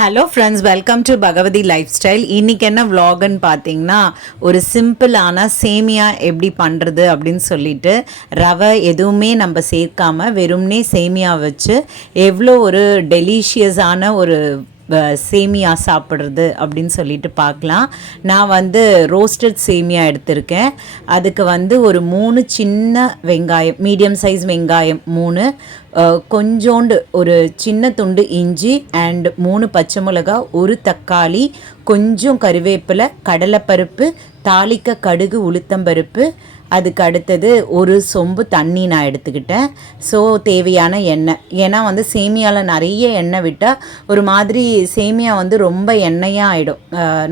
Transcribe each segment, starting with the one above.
Hello friends, welcome to Bhagavathi life style. இன்றைக்கி என்ன விலாகுன்னு பார்த்தீங்கன்னா, ஒரு சிம்பிளான சேமியா எப்படி பண்ணுறது அப்படின்னு சொல்லிட்டு, ரவை எதுவுமே நம்ம சேர்க்காம வெறும்னே சேமியா வச்சு எவ்வளோ ஒரு டெலிஷியஸான ஒரு சேமியா சாப்பிட்றது அப்படின்னு சொல்லிட்டு பார்க்கலாம். நான் வந்து ரோஸ்டட் சேமியா எடுத்திருக்கேன். அதுக்கு வந்து ஒரு 3 சின்ன வெங்காயம், மீடியம் சைஸ் வெங்காயம் 3, கொஞ்சோண்டு ஒரு சின்ன துண்டு இஞ்சி அண்ட் 3 பச்சை மிளகா, 1 தக்காளி, கொஞ்சம் கருவேப்பிலை, கடலைப்பருப்பு, தாளிக்க கடுகு, உளுத்தம்பருப்பு, அதுக்கு அடுத்தது ஒரு சொம்பு தண்ணி நான் எடுத்துக்கிட்டேன். ஸோ தேவையான எண்ணெய், ஏன்னா வந்து சேமியாவில் நிறைய எண்ணெய் விட்டால் ஒரு மாதிரி சேமியா வந்து ரொம்ப எண்ணெயாக ஆகிடும்.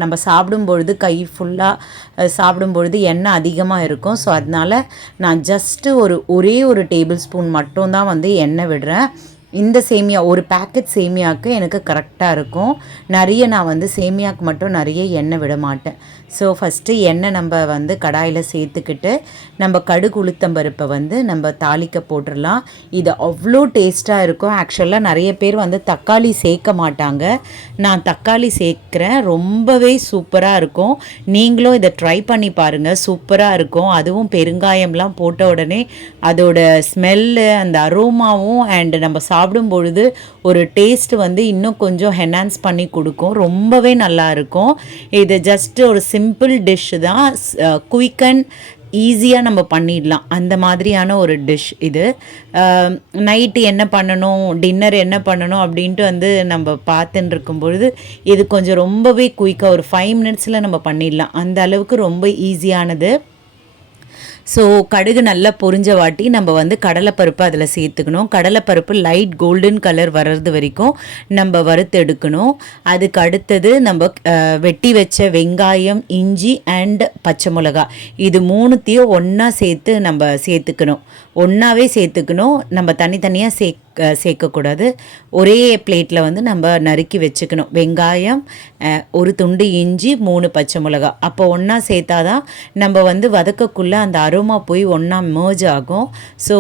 நம்ம சாப்பிடும்பொழுது கை ஃபுல்லாக சாப்பிடும்பொழுது எண்ணெய் அதிகமாக இருக்கும். ஸோ அதனால் நான் ஜஸ்ட்டு ஒரே ஒரு டேபிள் ஸ்பூன் மட்டும்தான் வந்து எண்ணெய் விடுறேன். இந்த சேமியா ஒரு பேக்கெட் சேமியாவுக்கு எனக்கு கரெக்டாக இருக்கும். நிறைய நான் வந்து சேமியாவுக்கு மட்டும் நிறைய எண்ணெய் விட மாட்டேன். ஸோ ஃபஸ்ட்டு எண்ணெய் நம்ம வந்து கடாயில் சேர்த்துக்கிட்டு நம்ம கடுகு உளுத்தம்பருப்பை வந்து நம்ம தாளிக்க போட்டுடலாம். இது அவ்வளோ டேஸ்ட்டாக இருக்கும். ஆக்சுவலாக நிறைய பேர் வந்து தக்காளி சேர்க்க மாட்டாங்க. நான் தக்காளி சேர்க்குறேன். ரொம்பவே சூப்பராக இருக்கும். நீங்களும் இதை ட்ரை பண்ணி பாருங்கள், சூப்பராக இருக்கும். அதுவும் பெருங்காயம்லாம் போட்ட உடனே அதோட ஸ்மெல்லு, அந்த அரோமாவும் அண்டு நம்ம சாப்பிடும் பொழுது ஒரு டேஸ்ட் வந்து இன்னும் கொஞ்சம் என்ஹான்ஸ் பண்ணி கொடுக்கும். ரொம்பவே நல்லா இருக்கும். இது ஜஸ்ட் ஒரு சிம்பிள் டிஷ் தான். குயிக் அண்ட் ஈஸியாக நம்ம பண்ணிடலாம். அந்த மாதிரியான ஒரு டிஷ் இது. நைட்டு என்ன பண்ணணும், டின்னர் என்ன பண்ணணும் அப்படின்ட்டு வந்து நம்ம பார்த்துன்னு இருக்கும் பொழுது இது கொஞ்சம் ரொம்பவே குயிக்காக ஒரு 5 மினிட்ஸில் நம்ம பண்ணிடலாம். அந்த அளவுக்கு ரொம்ப ஈஸியானது. ஸோ கடுகு நல்லா பொரிஞ்ச வாட்டி நம்ம வந்து கடலைப்பருப்பு அதில் சேர்த்துக்கணும். கடலைப்பருப்பு லைட் கோல்டன் கலர் வர்றது வரைக்கும் நம்ம வறுத்து எடுக்கணும். அதுக்கு அடுத்தது நம்ம வெட்டி வச்ச வெங்காயம், இஞ்சி அண்ட் பச்சை மிளகா, இது 3த்தையும் ஒன்றா சேர்த்து நம்ம சேர்த்துக்கணும். ஒன்றாவே சேர்த்துக்கணும். நம்ம தனித்தனியாக சேர்க்கக்கூடாது. ஒரே பிளேட்டில் வந்து நம்ம நறுக்கி வச்சுக்கணும். வெங்காயம், ஒரு துண்டு இஞ்சி, 3 பச்சை மிளகா, அப்போ ஒன்றா சேர்த்தாதான் நம்ம வந்து வதக்கக்குள்ளே அந்த அரோமா போய் ஒன்றா மர்ஜ் ஆகும். ஸோ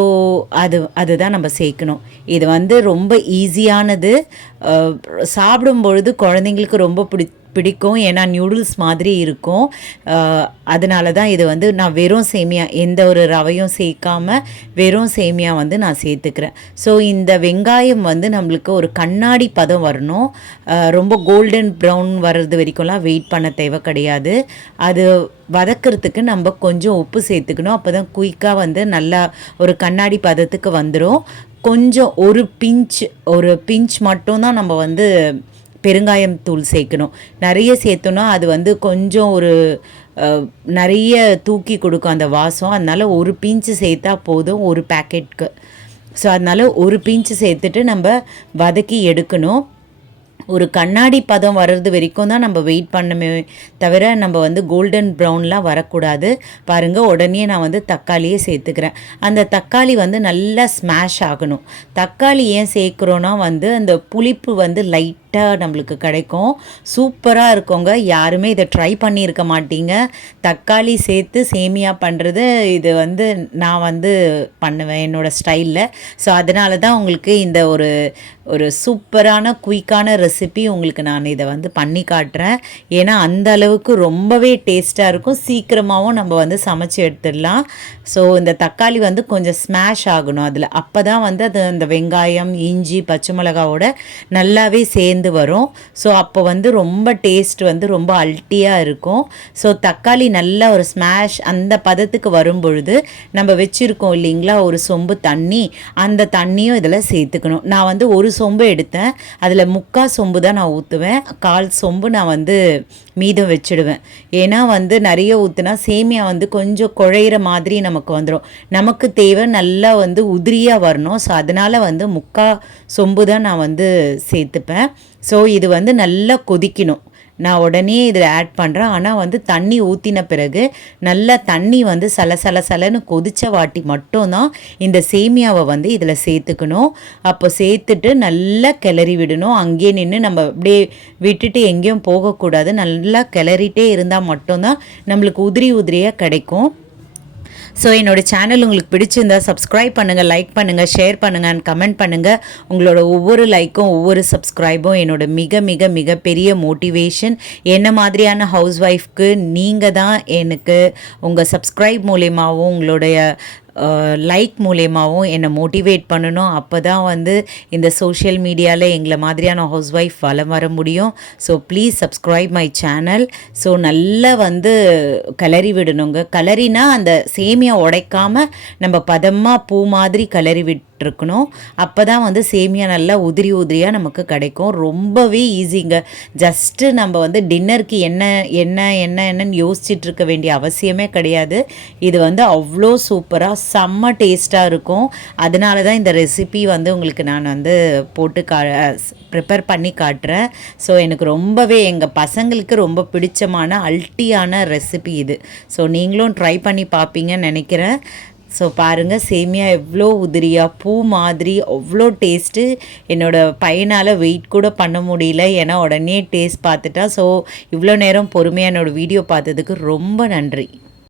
அதுதான் நம்ம சேர்க்கணும். இது வந்து ரொம்ப ஈஸியானது. சாப்பிடும் பொழுது குழந்தைங்களுக்கு ரொம்ப பிடிக்கும். ஏன்னா நியூடுல்ஸ் மாதிரி இருக்கும். அதனால தான் இது வந்து நான் வெறும் சேமியா, எந்த ஒரு ரவையும் சேர்க்காமல் வெறும் சேமியா வந்து நான் சேர்த்துக்கிறேன். ஸோ இந்த வெங்காயம் வந்து நம்மளுக்கு ஒரு கண்ணாடி பதம் வரணும். ரொம்ப கோல்டன் ப்ரௌன் வர்றது வரைக்கும்லாம் வெயிட் பண்ண தேவை கிடையாது. அது வதக்கிறதுக்கு நம்ம கொஞ்சம் உப்பு சேர்த்துக்கணும். அப்போ தான் குயிக்காக வந்து நல்லா ஒரு கண்ணாடி பதத்துக்கு வந்துடும். கொஞ்சம் ஒரு பிஞ்ச் மட்டும்தான் நம்ம வந்து பெருங்காயம் தூள் சேர்க்கணும். நிறைய சேர்த்தோன்னா அது வந்து கொஞ்சம் நிறைய தூக்கி கொடுக்கும் அந்த வாசம். அதனால் ஒரு பிஞ்சு சேர்த்தா போதும் ஒரு பேக்கெட்டுக்கு. ஸோ அதனால் ஒரு பிஞ்சு சேர்த்துட்டு நம்ம வதக்கி எடுக்கணும். ஒரு கண்ணாடி பதம் வர்றது வரைக்கும் தான் நம்ம வெயிட் பண்ணமே தவிர நம்ம வந்து கோல்டன் ப்ரௌன்லாம் வரக்கூடாது. பாருங்கள், உடனே நான் வந்து தக்காளியே சேர்த்துக்கிறேன். அந்த தக்காளி வந்து நல்லா ஸ்மாஷ் ஆகணும். தக்காளி ஏன் சேர்க்குறோன்னா வந்து அந்த புளிப்பு வந்து லைட்டாக நம்மளுக்கு கிடைக்கும். சூப்பராக இருக்குங்க. யாருமே இதை ட்ரை பண்ணியிருக்க மாட்டீங்க. தக்காளி சேர்த்து சேமியா பண்ணுறது இது வந்து நான் வந்து பண்ணுவேன் என்னோடய ஸ்டைலில். ஸோ அதனால தான் உங்களுக்கு இந்த ஒரு சூப்பரான குயிக்கான ரெசிபி உங்களுக்கு நான் இதை வந்து பண்ணி காட்டுறேன். ஏன்னா அந்த அளவுக்கு ரொம்பவே டேஸ்ட்டாக இருக்கும். சீக்கிரமாகவும் நம்ம வந்து சமைச்சு எடுத்துடலாம். ஸோ இந்த தக்காளி வந்து கொஞ்சம் ஸ்மாஷ் ஆகணும் அதில். அப்போ தான் வந்து அது அந்த வெங்காயம், இஞ்சி, பச்சை மிளகாவோட நல்லாவே சேர்ந்து வரும். ஸோ அப்போ வந்து ரொம்ப டேஸ்ட் வந்து ரொம்ப அல்ட்டியாக இருக்கும். ஸோ தக்காளி நல்லா ஒரு ஸ்மாஷ் அந்த பதத்துக்கு வரும் பொழுது நம்ம வச்சுருக்கோம் இல்லைங்களா ஒரு சொம்பு தண்ணி, அந்த தண்ணியும் இதில் சேர்த்துக்கணும். நான் வந்து ஒரு சொம்பு எடுத்தேன். அதில் 3/4 சொம்பு தான் நான் ஊற்றுவேன். 1/4 சொம்பு நான் வந்து மீதம் வச்சுடுவேன். ஏன்னா வந்து நிறைய ஊற்றுனா சேமியா வந்து கொஞ்சம் குழையிற மாதிரி நமக்கு வந்துடும். நமக்கு தேவை நல்லா வந்து உதிரியாக வரணும். ஸோ அதனால் வந்து 3/4 சொம்பு தான் நான் வந்து சேர்த்துப்பேன். ஸோ இது வந்து நல்லா கொதிக்கணும். நான் உடனே இதில் ஆட் பண்ணுறேன். ஆனால் வந்து தண்ணி ஊற்றின பிறகு நல்லா தண்ணி வந்து சலன்னு கொதித்த வாட்டி மட்டும்தான் இந்த சேமியாவை வந்து இதில் சேர்த்துக்கணும். அப்போ சேர்த்துட்டு நல்லா கிளறி விடணும். அங்கேயே நின்று நம்ம அப்படியே விட்டுட்டு எங்கேயும் போகக்கூடாது. நல்லா கிளறிட்டே இருந்தால் மட்டும்தான் நம்மளுக்கு உதிரியாக கிடைக்கும். ஸோ என்னோட சேனல் உங்களுக்கு பிடிச்சிருந்தா சப்ஸ்கிரைப் பண்ணுங்கள், லைக் பண்ணுங்கள், ஷேர் பண்ணுங்கள் அண்ட் கமெண்ட் பண்ணுங்கள். உங்களோட ஒவ்வொரு லைக்கும் ஒவ்வொரு சப்ஸ்கிரைபும் என்னோட மிக மிக மிக பெரிய மோட்டிவேஷன். என்ன மாதிரியான ஹவுஸ் ஒய்ஃப்க்கு நீங்கள் தான் எனக்கு உங்கள் சப்ஸ்கிரைப் மூலயமாவும் உங்களுடைய லைக் மூலயமாவும் என்னை மோட்டிவேட் பண்ணணும். அப்போ தான் வந்து இந்த சோஷியல் மீடியாவில் எங்களை மாதிரியான ஹவுஸ் ஒய்ஃப் வலம் வர முடியும். So please subscribe my channel. So நல்லா வந்து கிளறி விடணுங்க. கிளறினா அந்த சேமியா உடைக்காமல் நம்ம பதமாக பூ மாதிரி கிளறி விட்டுருக்கணும். அப்போ தான் வந்து சேமியா நல்லா உதிரி உதிரியாக நமக்கு கிடைக்கும். ரொம்பவே ஈஸிங்க. ஜஸ்ட்டு நம்ம வந்து டின்னருக்கு என்னன்னு யோசிச்சுட்டு இருக்க வேண்டிய அவசியமே கிடையாது. இது வந்து அவ்வளோ சூப்பராக செம்ம டேஸ்ட்டாக இருக்கும். அதனால தான் இந்த ரெசிபி வந்து உங்களுக்கு நான் வந்து போட்டு ப்ரிப்பேர் பண்ணி காட்டுறேன். ஸோ எனக்கு ரொம்பவே எங்கள் பசங்களுக்கு ரொம்ப பிடிச்சமான அல்ட்டியான ரெசிபி இது. ஸோ நீங்களும் ட்ரை பண்ணி பார்ப்பீங்கன்னு நினைக்கிறேன். ஸோ பாருங்கள், சேமியா எவ்வளோ உதிரியாக பூ மாதிரி அவ்வளோ டேஸ்ட்டு. என்னோடய பையனால் வெயிட் கூட பண்ண முடியல, ஏன்னா உடனே டேஸ்ட் பார்த்துட்டா. ஸோ இவ்வளோ நேரம் பொறுமையாக என்னோடய வீடியோ பார்த்ததுக்கு ரொம்ப நன்றி.